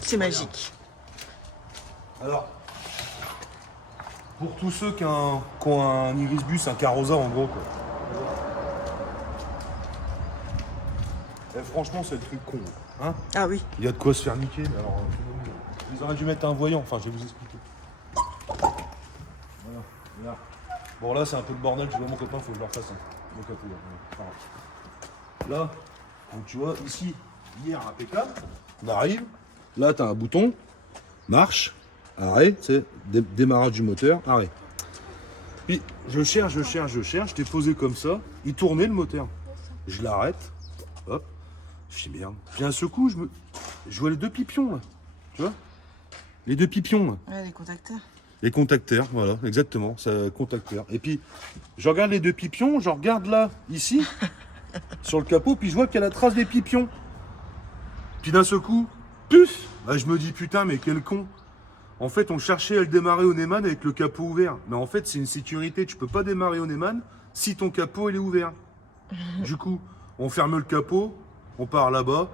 C'est magique. Alors, pour tous ceux qui ont un Irisbus, un Carosa en gros, quoi. Eh, franchement, c'est le truc con. Hein? Ah oui. Il y a de quoi se faire niquer. Alors, ils auraient dû mettre un voyant. Enfin, je vais vous expliquer. Voilà. Regarde. Bon, là, c'est un peu de bordel. Tu vois, mon copain, faut que je leur fasse un capot. Là, donc, tu vois, ici, hier, impeccable. On arrive. Là, t'as un bouton. Marche. Arrêt. Tu sais, démarrage du moteur. Arrêt. Puis, je cherche. Je t'ai posé comme ça. Il tournait le moteur. Je l'arrête. Hop. Je dis merde. Puis un secou, je vois les deux pipions là. Tu vois? Les deux pipions là. Ouais, les contacteurs. Les contacteurs, voilà, exactement. C'est contacteur. Et puis, je regarde les deux pipions, je regarde là, ici, sur le capot, puis je vois qu'il y a la trace des pipions. Puis d'un seul coup, puf! Bah, je me dis putain, mais quel con. En fait, on cherchait à le démarrer au Neyman avec le capot ouvert. Mais en fait, c'est une sécurité. Tu peux pas démarrer au Neyman si ton capot il est ouvert. Du coup, on ferme le capot. On part là-bas,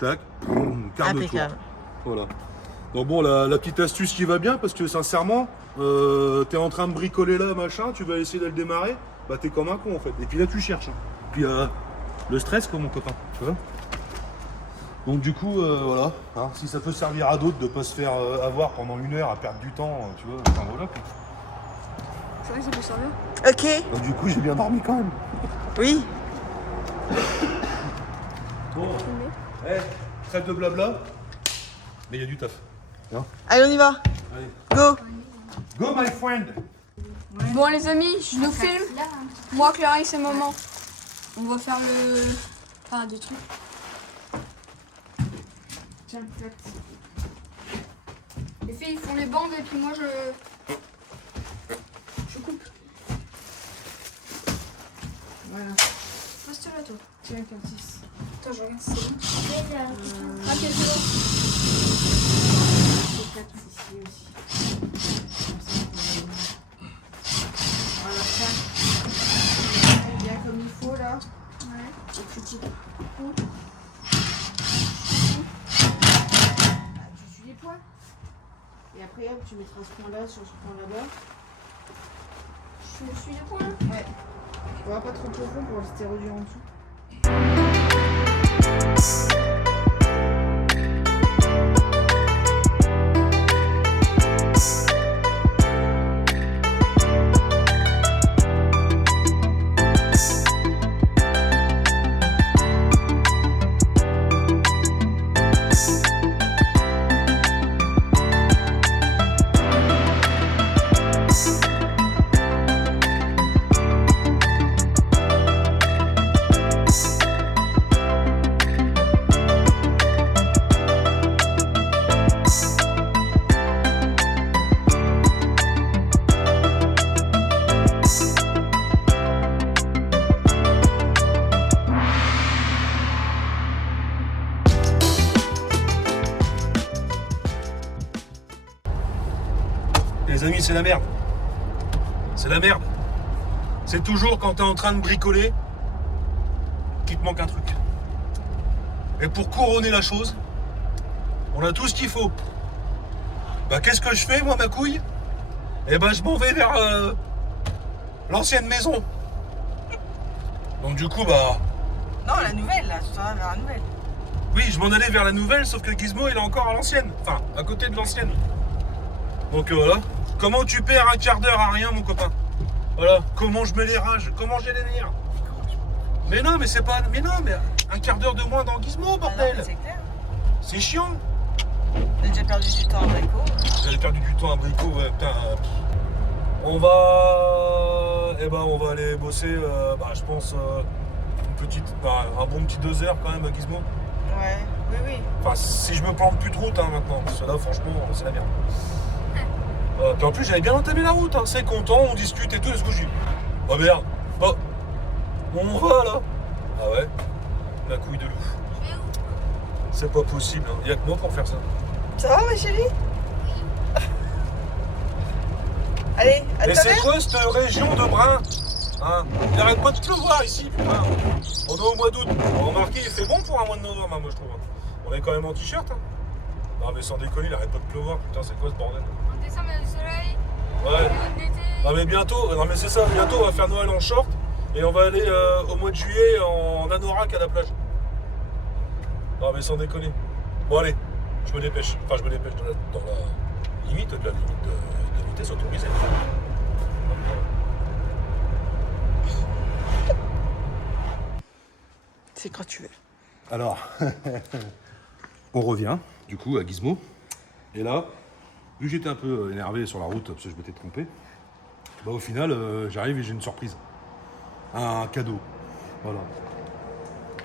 tac, on carne le tour. Impeccable. Voilà. Donc bon, la petite astuce qui va bien, parce que sincèrement, t'es en train de bricoler là, machin, tu vas essayer de le démarrer, bah t'es comme un con en fait. Et puis là tu cherches. Hein. Puis le stress quoi mon copain, tu vois. Donc du coup, voilà, hein, si ça peut servir à d'autres de pas se faire avoir pendant 1 heure à perdre du temps, tu vois, enfin voilà. Quoi. C'est vrai que ça peut servir. Ok. Donc du coup j'ai bien dormi quand même. Oui. Bon, trêve de blabla, mais il y a du taf. Hein. Allez, on y va. Allez. Go. Go my friend. Bon les amis, je nous filme. Moi, Clarisse et maman. On va faire le... Enfin, des trucs. Tiens, les filles ils font les bandes et puis moi je coupe. Voilà. Reste là toi. Tiens, Curtis. Attends, je regarde si c'est bon. Ah, Ah, quel jeu? Ici aussi. Voilà, tiens. Bien comme il faut là. Ouais. Et tu coupes. Tu suis les points. Et après, hop, tu mettras ce point là sur ce point là-bas. Je suis les points. Ouais. Tu vas pas trop profond pour le stéroduire en dessous. Les amis, c'est la merde. C'est la merde. C'est toujours quand t'es en train de bricoler qu'il te manque un truc. Et pour couronner la chose, on a tout ce qu'il faut. Bah qu'est-ce que je fais moi ma couille? Eh ben je m'en vais vers l'ancienne maison. Donc du coup bah... Non, la nouvelle là, tu vas vers la nouvelle. Oui, je m'en allais vers la nouvelle, sauf que Gizmo il est encore à l'ancienne. Enfin, à côté de l'ancienne. Donc voilà. Comment tu perds un quart d'heure à rien, mon copain? Voilà. Comment je mets les rages? Comment j'ai les nerfs? Mais non, mais c'est pas... Mais non, mais un quart d'heure de moins dans Gizmo, bordel. C'est clair. C'est chiant. J'ai déjà perdu du temps à Brico. J'avais perdu du temps à Brico, ouais, putain. On va... Eh ben, on va aller bosser, bah, je pense, une petite... Bah, un bon petit 2 heures quand même à Gizmo. Ouais, oui, oui. Enfin, si je me plante plus de route hein, maintenant, parce que là, franchement, c'est la merde. Puis en plus, j'avais bien entamé la route, hein. C'est content, on discute et tout, et ce que je dis. Oh merde, oh, on va là. Ah ouais, la couille de loup. C'est pas possible, hein. Y a que moi pour faire ça. Ça va, ma chérie? Allez, à Et ta c'est mère. quoi cette région de Brun hein? Il arrête pas de pleuvoir ici, putain. On est au mois d'août. Remarquez, il fait bon pour un mois de novembre, hein, moi je trouve. On est quand même en t-shirt. Hein. Non mais sans déconner, il arrête pas de pleuvoir, putain, c'est quoi ce bordel? On descend vers le soleil. Ouais. L'été. Non mais bientôt, non mais c'est ça, bientôt on va faire Noël en short et on va aller au mois de juillet en anorak à la plage. Non mais sans déconner. Bon allez, je me dépêche. Enfin je me dépêche dans la limite de la vitesse autorisée. C'est quand tu veux. Alors, on revient du coup à Gizmo. Et là, vu que j'étais un peu énervé sur la route parce que je m'étais trompé, bah au final j'arrive et j'ai une surprise. Un cadeau. Voilà.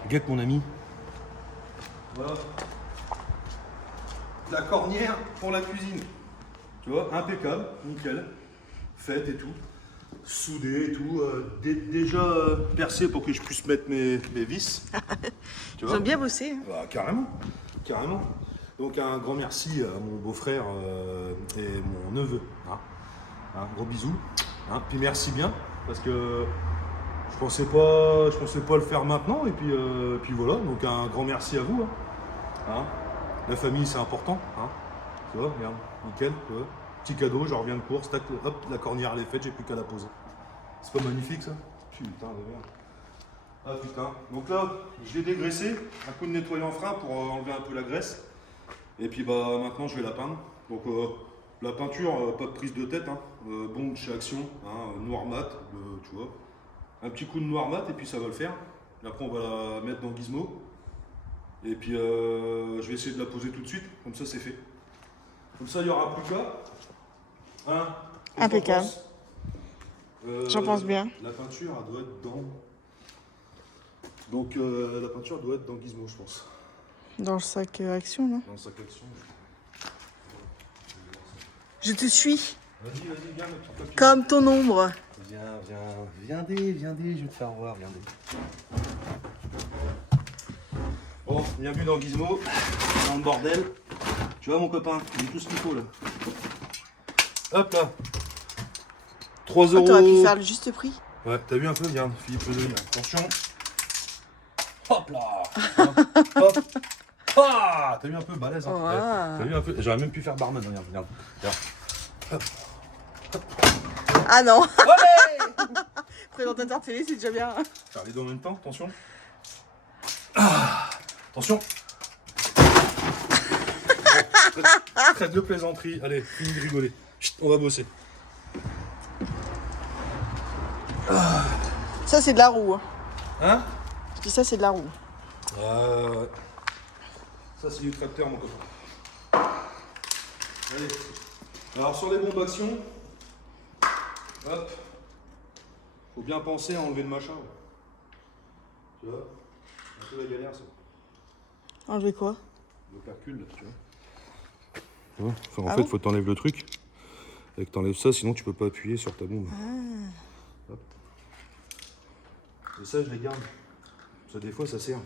Guette mon ami. Voilà. La cornière pour la cuisine. Tu vois, impeccable, nickel. Faite et tout. Soudé et tout. Déjà percé pour que je puisse mettre mes vis. Tu Ils ont bien bossé. Hein. Bah, carrément, carrément. Donc un grand merci à mon beau-frère et mon neveu. Hein. Hein, gros bisous. Hein. Puis merci bien, parce que je pensais pas le faire maintenant. Et puis voilà, donc un grand merci à vous. Hein. Hein. La famille c'est important. Hein. Tu vois, regarde, nickel, tu vois. Petit cadeau, je reviens de course, tac, hop, la cornière elle est faite, j'ai plus qu'à la poser. C'est pas magnifique ça? Putain de merde. Ah putain. Donc là, je l'ai dégraissé, un coup de nettoyant frein pour enlever un peu la graisse. Et puis bah maintenant je vais la peindre. Donc la peinture, pas de prise de tête, hein. Bombe chez Action, hein, noir mat, tu vois. Un petit coup de noir mat et puis ça va le faire. Et après on va la mettre dans Gizmo. Et puis je vais essayer de la poser tout de suite, comme ça c'est fait. Comme ça il n'y aura plus qu'à. Hein, Impeccable. J'en pense bien. La peinture elle doit être dans. Donc la peinture doit être dans Gizmo je pense. Dans le sac Action, non? Dans le sac Action. Je te suis. Vas-y, viens, le petit papier. Comme ton ombre. Viens, je vais te faire voir, viens. Bon, bienvenue dans Gizmo, dans le bordel. Tu vois mon copain, j'ai tout ce qu'il faut là. Hop là. 3 Oh, euros. t'aurais pu faire le juste prix. Ouais, t'as vu un peu, regarde, Philippe Ledoy, attention. Hop là. Hop. Ah, t'as vu un peu balèze, hein. Ouais. Ouais, t'as vu un peu, j'aurais même pu faire barman, regarde. Hop. Ah non. Allez. Présentateur télé, c'est déjà bien. Faire les deux en même temps, attention. Ah, attention. Trêve de plaisanterie, allez, fini de rigoler. Chut, on va bosser. Ça, c'est de la roue. Hein? Puis ça, c'est de la roue. Ouais. Ça, c'est du tracteur, mon copain. Allez. Alors, sur les bombes action, hop. Faut bien penser à enlever le machin. Tu vois? Un peu la galère, ça. Enlever quoi? Le percule, là, tu vois. Tu vois? Enfin, en Ah fait, bon? faut t'enlèves le truc. Et que t'enlèves ça, sinon tu peux pas appuyer sur ta bombe. Hop. Et ça, je les garde. Ça, des fois, ça sert.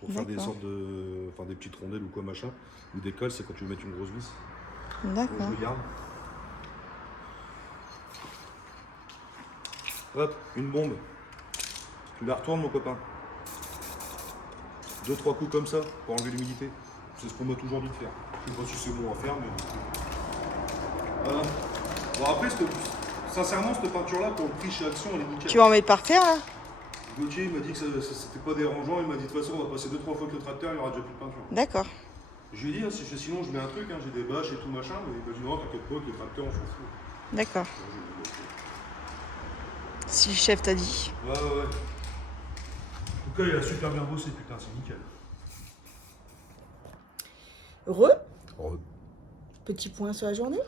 Pour faire des D'accord. sortes de. Enfin, des petites rondelles ou quoi, machin. Ou des cols, c'est quand tu veux mettre une grosse vis. Donc, D'accord. je les garde. Hop, une bombe. Tu la retournes, mon copain. 2-3 coups comme ça pour enlever l'humidité. C'est ce qu'on m'a toujours dit de faire. Je sais pas si c'est bon à faire, mais. Voilà. Bon, après, sincèrement, cette peinture-là, pour le prix chez Action, elle est nickel. Tu vas en mettre par terre, là? Gauthier, il m'a dit que c'était pas dérangeant. Il m'a dit de toute façon, on va passer 2-3 fois que le tracteur, il y aura déjà plus de peinture. D'accord. Je lui ai dit, hein, sinon je mets un truc, hein, j'ai des bâches et tout machin, mais il m'a dit non, t'inquiète pas, que le tracteur, on s'en fout. D'accord. Si le chef t'a dit. Ouais. En tout cas, il a super bien bossé, putain, c'est nickel. Heureux? Oh, Petit point sur la journée?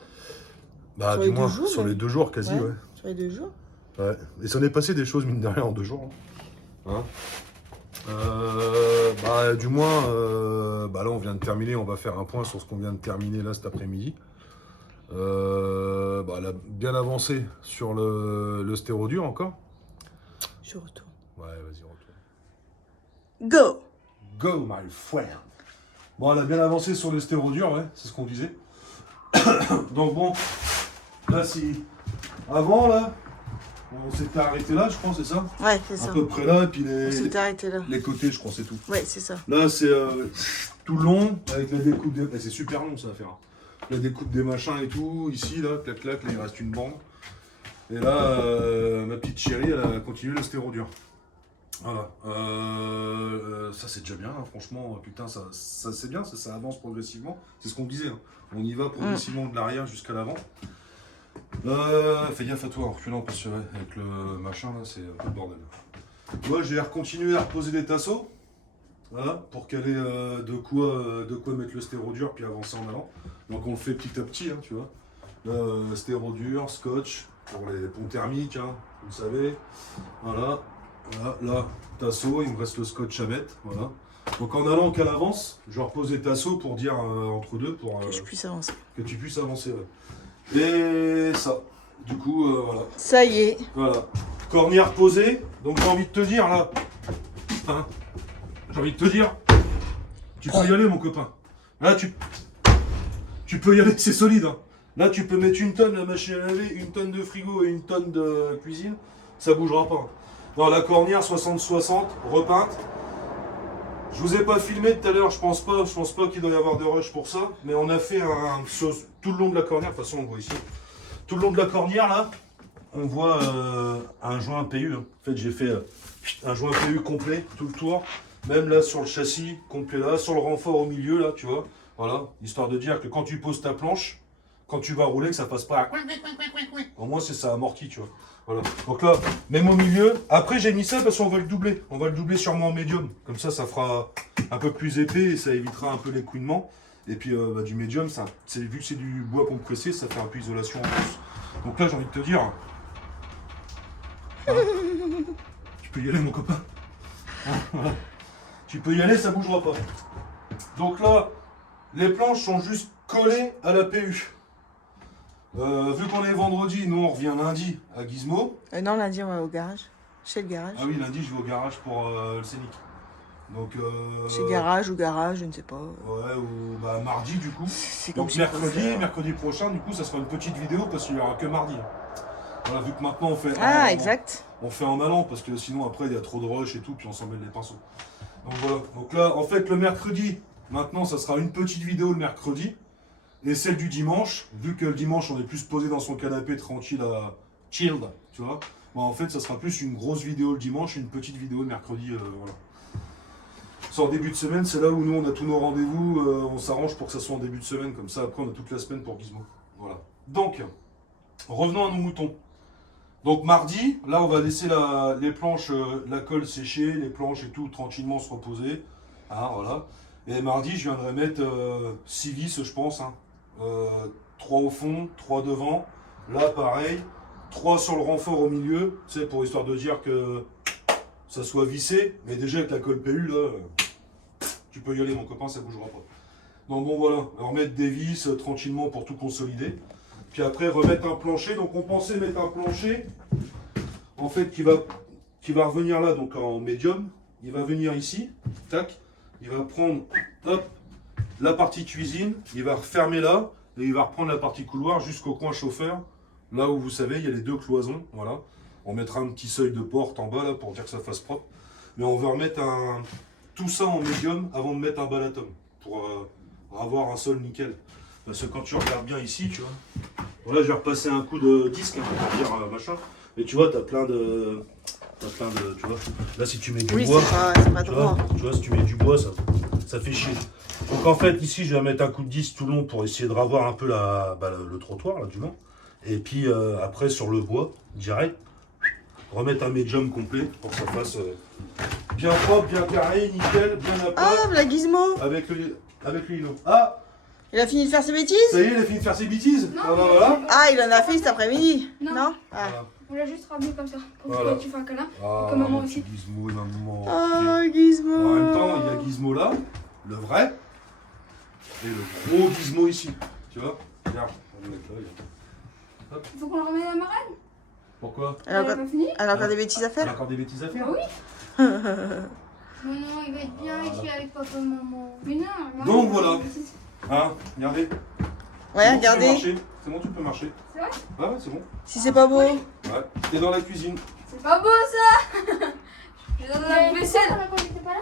bah, Sur du les moins, 2 jours, sur ouais. les 2 jours, quasi, ouais. Sur les 2 jours? Ouais. Et ça en est passé des choses, mine de rien, en 2 jours. Hein. Bah, du moins, bah là, on vient de terminer, on va faire un point sur ce qu'on vient de terminer là cet après-midi. Bah, elle a bien avancé sur le stérodur encore. Je retourne. Ouais, vas-y, retourne. Go! Go, my friend. Bon, elle a bien avancé sur le stérodur, ouais, c'est ce qu'on disait. Donc bon, là, si... Avant, là, on s'était arrêté là, je crois, c'est ça? Ouais, c'est À ça. peu près là, et puis On s'était arrêté là. les côtés, je crois, c'est tout. Ouais, c'est ça. Là, c'est tout le long, avec la découpe des... C'est super long, ça, à faire. La découpe des machins et tout, ici, là, clac, là, il reste une bande. Et là, ma petite chérie, elle a continué le stérodur. Voilà. Ça, c'est déjà bien, hein, franchement. Putain, ça c'est bien, ça avance progressivement. C'est ce qu'on disait. Hein. On y va progressivement de l'arrière jusqu'à l'avant. Fais gaffe à toi en reculant, parce que ouais, avec le machin, là, c'est un peu le bordel. Moi, je vais continuer à reposer des tasseaux. Voilà, pour qu'elle ait de quoi mettre le stérodur puis avancer en avant. Donc on le fait petit à petit, hein, tu vois. Là, stérodur, scotch pour les ponts thermiques, hein, vous le savez. Voilà, là, tasseau, il me reste le scotch à mettre, voilà. Donc en allant qu'elle avance, je repose les tasseaux pour dire entre deux, pour Que je puisse avancer. que tu puisses avancer. Ouais. Et ça, du coup, voilà. Ça y est. Voilà. Cornière posée, donc j'ai envie de te dire là, hein, j'ai envie de te dire, tu peux y aller mon copain. Là tu peux y aller, c'est solide. Hein. Là tu peux mettre 1 tonne la machine à laver, 1 tonne de frigo et 1 tonne de cuisine, ça bougera pas. Non, la cornière 60-60, repeinte, Je vous ai pas filmé tout à l'heure, je pense pas qu'il doit y avoir de rush pour ça, mais on a fait tout le long de la cornière, de toute façon on le voit ici. Tout le long de la cornière là, on voit un joint PU. Hein. En fait j'ai fait un joint PU complet, tout le tour, même là sur le châssis, complet là, sur le renfort au milieu là, tu vois. Voilà, histoire de dire que quand tu poses ta planche, quand tu vas rouler, que ça passe pas à... Au moins c'est ça amorti, tu vois. Voilà. Donc là, même au milieu. Après, j'ai mis ça parce qu'on va le doubler. On va le doubler sûrement en médium. Comme ça fera un peu plus épais et ça évitera un peu l'écouinement. Et puis, du médium, vu que c'est du bois compressé, ça fait un peu isolation en plus. Donc là, j'ai envie de te dire. Voilà. Tu peux y aller, mon copain. Voilà. Tu peux y aller, ça bougera pas. Donc là, les planches sont juste collées à la PU. Vu qu'on est vendredi, nous on revient lundi à Gizmo. Non, lundi, on va au garage. Chez le garage. Ah oui, lundi je vais au garage pour le Scénic. Donc. Chez garage ou garage, je ne sais pas. Ouais, ou bah, mardi du coup. C'est comme Donc si on peut faire. mercredi prochain, du coup, ça sera une petite vidéo parce qu'il n'y aura que mardi. Voilà, vu que maintenant on fait. Ah, exact. On fait en allant parce que sinon après il y a trop de rush et tout, puis on s'en mêle les pinceaux. Donc voilà. Donc là, en fait, le mercredi, maintenant ça sera une petite vidéo le mercredi. Et celle du dimanche, vu que le dimanche on est plus posé dans son canapé tranquille à chilled, tu vois. Bah, en fait, ça sera plus une grosse vidéo le dimanche et une petite vidéo le mercredi. Voilà. C'est en début de semaine, c'est là où nous on a tous nos rendez-vous, on s'arrange pour que ça soit en début de semaine, comme ça après on a toute la semaine pour Gizmo. Voilà. Donc, revenons à nos moutons. Donc mardi, là on va laisser les planches, la colle sécher, les planches et tout tranquillement se reposer. Ah, voilà. Et mardi, je viendrai mettre 6 vis, je pense. Hein. 3 au fond, 3 devant. Là, pareil. 3 sur le renfort au milieu. Tu sais, pour histoire de dire que ça soit vissé. Mais déjà, avec la colle PU, là, tu peux y aller, mon copain, ça bougera pas. Donc bon, voilà. Remettre des vis tranquillement pour tout consolider. Puis après, remettre un plancher. Donc on pensait mettre un plancher, en fait, qui va revenir là, donc en médium. Il va venir ici. Tac. Il va prendre, hop, la partie cuisine, il va refermer là, et il va reprendre la partie couloir jusqu'au coin chauffeur, là où vous savez, il y a les 2 cloisons, voilà. On mettra un petit seuil de porte en bas, là, pour dire que ça fasse propre. Mais on va remettre tout ça en médium avant de mettre un balatum, pour avoir un sol nickel. Parce que quand tu regardes bien ici, tu vois, voilà, je vais repasser un coup de disque, hein, pour dire machin, et tu vois, t'as plein de, tu vois, là si tu mets du Oui, bois, c'est pas droit. tu vois, si tu mets du bois, ça fait chier. Donc en fait, ici, je vais mettre un coup de 10 tout le long pour essayer de ravoir un peu le trottoir là, du long. Et puis après, sur le bois, direct, remettre un médium complet pour que ça fasse bien propre, bien carré, nickel, bien à plat. Ah, la Gizmo. Avec le lino. Ah, Il a fini de faire ses bêtises? ça y est, il a fini de faire ses bêtises. Non, Voilà, mais- voilà. Ah, il en a fait cet après-midi? Non. Ah. Voilà. On l'a juste ramené comme ça. Pour Voilà. que tu fais un câlin. Ah, Comme maman mon aussi. petit Gizmo, maman. Oh, Gizmo. En même temps, il y a Gizmo là, le vrai, et le gros Gizmo ici. Tu vois? Regarde, on va le mettre là. Il faut qu'on le ramène à la marraine. Pourquoi? Elle a Elle a encore, pas fini. elle a encore des bêtises à Il y a faire? encore des bêtises à faire? Ah oui. Non, non, il va être bien ici avec papa et maman. Mais non. Donc, voilà. Hein? Regardez. Ouais, C'est bon, tu peux regardez. marcher. C'est bon, tu peux marcher. C'est vrai? Ah ouais, c'est bon. Si c'est pas beau. Ouais. T'es dans la cuisine. C'est pas beau ça. Je donne la vaisselle. Quand j'étais pas là.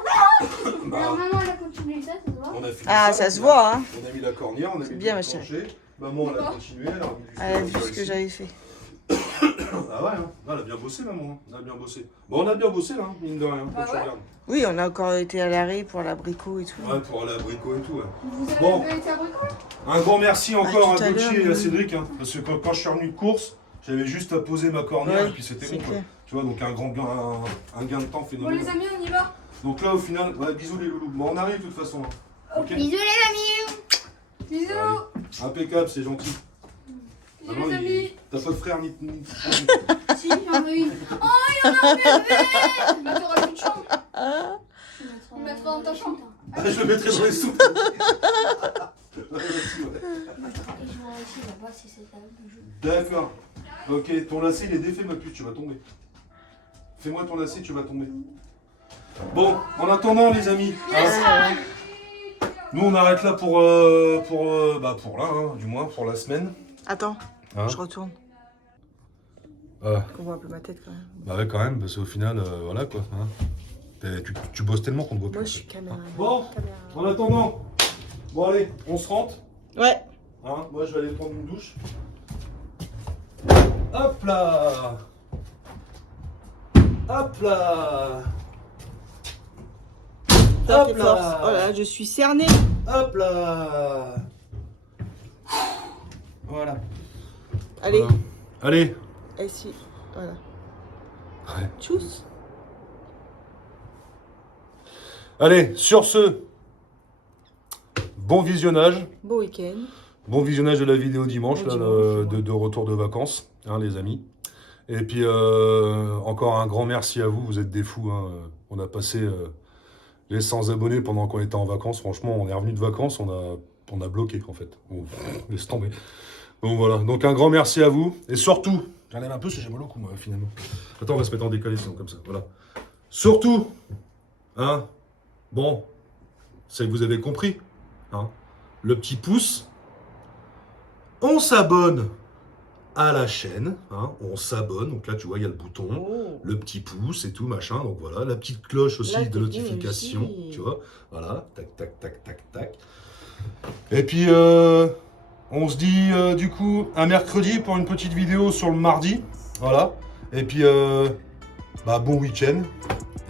Bah, Alors, maman, elle a continué ça, tu vois. on a fini Ah, ça et se puis voit, hein. On a mis la cornière, on a C'est mis bien, le ma chérie. plancher. Maman, elle a D'accord. continué, elle a remis du Elle a feu vu ce que ici. j'avais fait. Ah ouais, hein. Elle a bien bossé, maman. Hein. Elle a bien bossé. Bon, on a bien bossé, là, hein, mine de rien, quand Ah tu ouais regardes. Oui, on a encore été à l'arrêt pour l'abricot et tout. Ouais, pour aller à Brico et tout, ouais. Vous avez Bon. été à Bricole? Un grand merci encore tout à à Gauthier l'heure, et à oui. Cédric, hein, parce que quand je suis revenu de course, j'avais juste à poser ma cornière Ouais, et puis c'était c'est bon. Quoi. clair. Tu vois, donc un gain de temps Bon phénoménal. les amis, on y va. Donc là, au final, ouais, bisous les loulous. Bon, on arrive de toute façon. Hein. Ok. Bisous les amis. Bisous. Allez. Impeccable, c'est gentil. Bisous Maman, les amis. t'as pas de frère ni. Si, j'en ai une. Oh, il y en a un bébé. Mais t'auras plus de chambre. On le mettra dans ta chambre. Ah, je le mettrai dans les soupes. Je vois aussi là-bas, c'est cette table de jeu. D'accord. Ok, ton lacet il est défait, ma puce, tu vas tomber. Fais-moi ton lacet, tu vas tomber. Bon, en attendant, les amis. hein, nous, on arrête là pour là, hein, du moins, pour la semaine. Attends, Hein je retourne. Ah. On voit un peu ma tête quand même. Bah ouais, quand même, parce qu'au final, voilà quoi. Hein. Tu bosses tellement qu'on ne voit plus. Moi, en je fait. suis caméra. Bon, en attendant, bon allez, on se rentre. Ouais. Hein, moi, je vais aller prendre une douche. Hop là. Hop là. Putain, t'es Hop force. là. Oh là là, je suis cernée. Hop là. Voilà. Allez. Voilà. Allez. Et si. Voilà. Ouais. Tchuss. Allez, sur ce, bon visionnage. Beau week-end. Bon visionnage de la vidéo dimanche, Bon là, dimanche, ouais. de retour de vacances, hein, les amis. Et puis, encore un grand merci à vous, vous êtes des fous. Hein. On a passé les 100 abonnés pendant qu'on était en vacances. Franchement, on est revenu de vacances, on a bloqué, en fait. On laisse tomber. Donc voilà, donc un grand merci à vous. Et surtout, j'enlève un peu parce que j'ai mal au cou, moi, finalement. Attends, on va se mettre en décalé, sinon, comme ça. Voilà. Surtout, hein, bon, c'est que vous avez compris, hein, le petit pouce. On s'abonne à la chaîne, hein, on s'abonne, donc là tu vois il y a le bouton, Oh. le petit pouce et tout machin, donc voilà, la petite cloche aussi La de technique notification, aussi. tu vois, voilà, tac tac tac tac tac. Et puis on se dit du coup un mercredi pour une petite vidéo sur le mardi, voilà, et puis bah, bon week-end,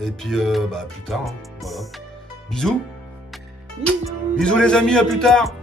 et puis bah, à plus tard, hein, voilà. Bisous. Bisous. Bisous les amis, à plus tard.